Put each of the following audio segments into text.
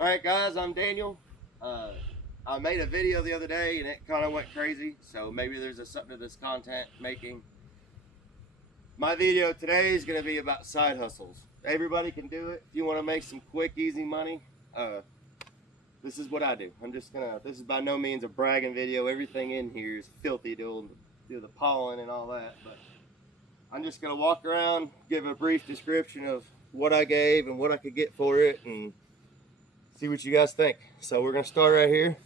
All right, guys, I'm Daniel. I made a video the other day and it kind of went crazy, so maybe there's something to this content making. My video today is going to be about side hustles. Everybody can do it. If you want to make some quick, easy money, this is what I do. This is by no means a bragging video. Everything in here is filthy due to the pollen and all that, but I'm just going to walk around, give a brief description of what I gave and what I could get for it, and see what you guys think. So we're gonna start right here.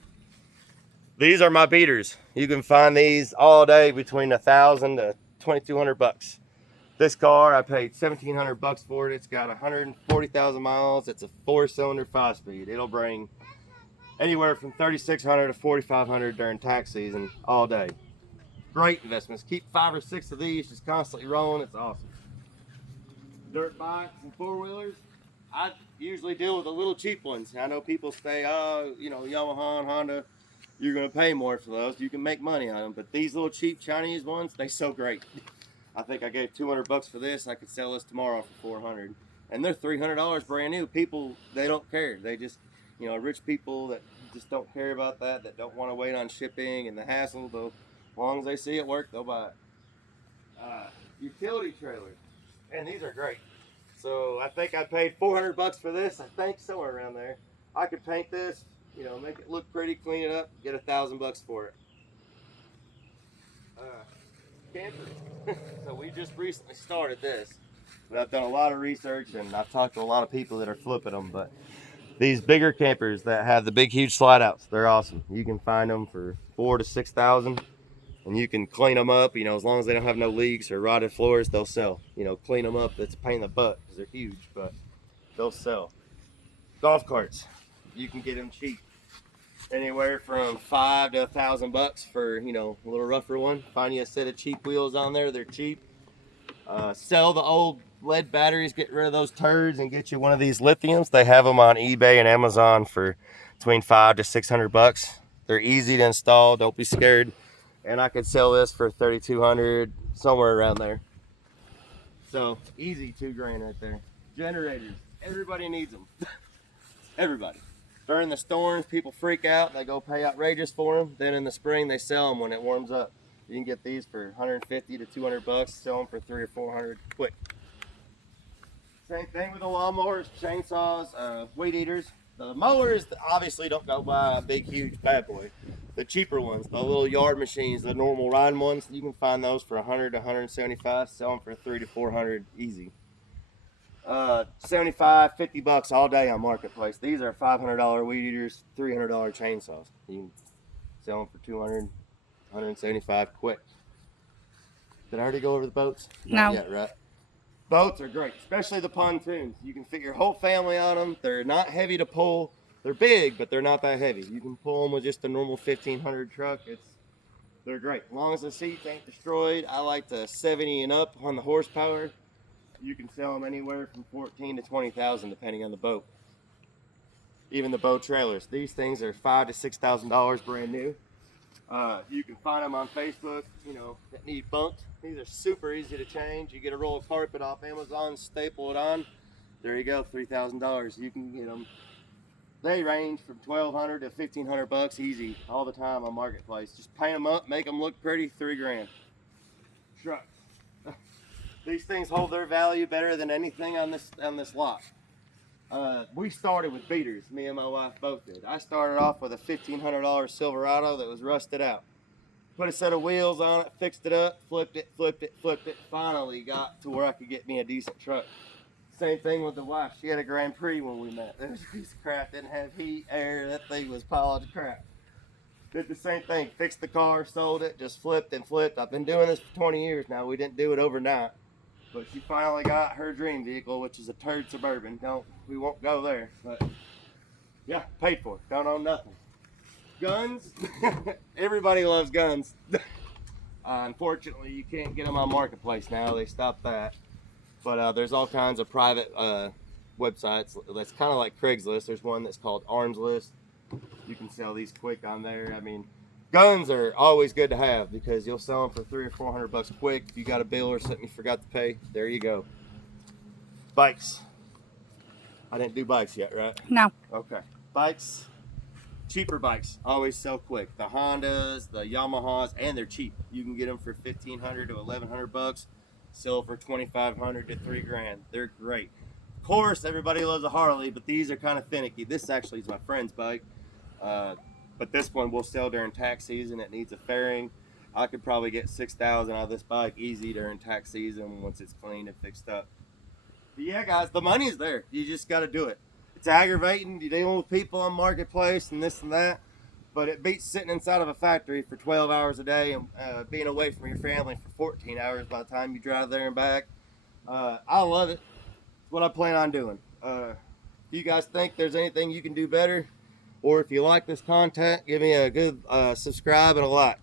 These are my beaters. You can find these all day between $1,000 to $2,200. This car I paid $1,700 for it. It's got 140,000 miles. It's a 4-cylinder 5-speed. It'll bring anywhere from 3,600 to 4,500 during tax season all day. Great investments. Keep 5 or 6 of these just constantly rolling. It's awesome. Dirt bikes and 4-wheelers. I usually deal with the little cheap ones. I know people say, oh, you know, Yamaha and Honda, you're going to pay more for those. You can make money on them. But these little cheap Chinese ones, they sell great. I think I gave $200 for this. I could sell this tomorrow for $400. And they're $300 brand new. People, they don't care. They just, you know, rich people that just don't care about that don't want to wait on shipping and the hassle. Though, as long as they see it work, they'll buy it. Utility trailers. And these are great. So I think I paid $400 for this. I think somewhere around there. I could paint this, you know, make it look pretty, clean it up, get $1,000 for it. Campers. So we just recently started this, but I've done a lot of research and I've talked to a lot of people that are flipping them. But these bigger campers that have the big, huge slide outs, they're awesome. You can find them for $4,000 to $6,000. And you can clean them up, you know, as long as they don't have no leaks or rotted floors, they'll sell. You know, clean them up, that's a pain in the butt because they're huge, but they'll sell. Golf carts, you can get them cheap. Anywhere from $5,000 to $1,000 for, you know, a little rougher one. Find you a set of cheap wheels on there, they're cheap. Sell the old lead batteries, get rid of those turds and get you one of these lithiums. They have them on eBay and Amazon for between $500 to $600. They're easy to install, don't be scared. And I could sell this for $3,200, somewhere around there. So easy, $2,000 right there. Generators, everybody needs them. Everybody. During the storms, people freak out. They go pay outrageous for them. Then in the spring, they sell them when it warms up. You can get these for $150 to $200. Sell them for $300 or $400 quick. Same thing with the lawnmowers, chainsaws, weed eaters. The mowers obviously don't go buy a big, huge bad boy. The cheaper ones, the little yard machines, the normal riding ones, you can find those for $100 to $175. Sell them for $300 to $400 easy. $75, $50 all day on Marketplace. These are $500 weed eaters, $300 chainsaws. You can sell them for $200, $175 quick. Did I already go over the boats? No. Not yet, right? Boats are great, especially the pontoons. You can fit your whole family on them. They're not heavy to pull. They're big, but they're not that heavy. You can pull them with just a normal 1,500 truck. They're great. As long as the seats ain't destroyed. I like the 70 and up on the horsepower. You can sell them anywhere from $14,000 to $20,000 depending on the boat. Even the boat trailers. These things are $5,000 to $6,000 brand new. You can find them on Facebook, you know, that need bunked. These are super easy to change. You get a roll of carpet off Amazon, staple it on. There you go, $3,000. You can get them. They range from $1,200 to $1,500 easy all the time on Marketplace. Just paint them up, make them look pretty, $3,000. Trucks. These things hold their value better than anything on this lot. We started with beaters, me and my wife both did. I started off with a $1,500 Silverado that was rusted out. Put a set of wheels on it, fixed it up, flipped it, finally got to where I could get me a decent truck. Same thing with the wife. She had a Grand Prix when we met. It was a piece of crap, didn't have heat, air, that thing was piled of crap. Did the same thing, fixed the car, sold it, just flipped and flipped. I've been doing this for 20 years now. We didn't do it overnight. But she finally got her dream vehicle, which is a turd Suburban. We won't go there, but yeah, paid for it. Don't own nothing. Guns, everybody loves guns. Unfortunately, you can't get them on Marketplace now. They stopped that. But there's all kinds of private websites that's kind of like Craigslist. There's one that's called Arms List. You can sell these quick on there. I mean, guns are always good to have because you'll sell them for $300 or $400 quick. If you got a bill or something you forgot to pay, there you go. Bikes. I didn't do bikes yet, right? No. Okay. Bikes, cheaper bikes always sell quick. The Hondas, the Yamahas, and they're cheap. You can get them for $1,500 to $1,100. Sell for $2,500 to $3,000. They're great. Of course, everybody loves a Harley, but these are kind of finicky. This actually is my friend's bike, but this one will sell during tax season. It needs a fairing. I could probably get $6,000 out of this bike easy during tax season once it's cleaned and fixed up. But yeah, guys, the money's there. You just got to do it. It's aggravating. You're dealing with people on marketplace and this and that, but it beats sitting inside of a factory for 12 hours a day and being away from your family for 14 hours by the time you drive there and back. I love it. It's what I plan on doing. If you guys think there's anything you can do better, or if you like this content, give me a good subscribe and a like.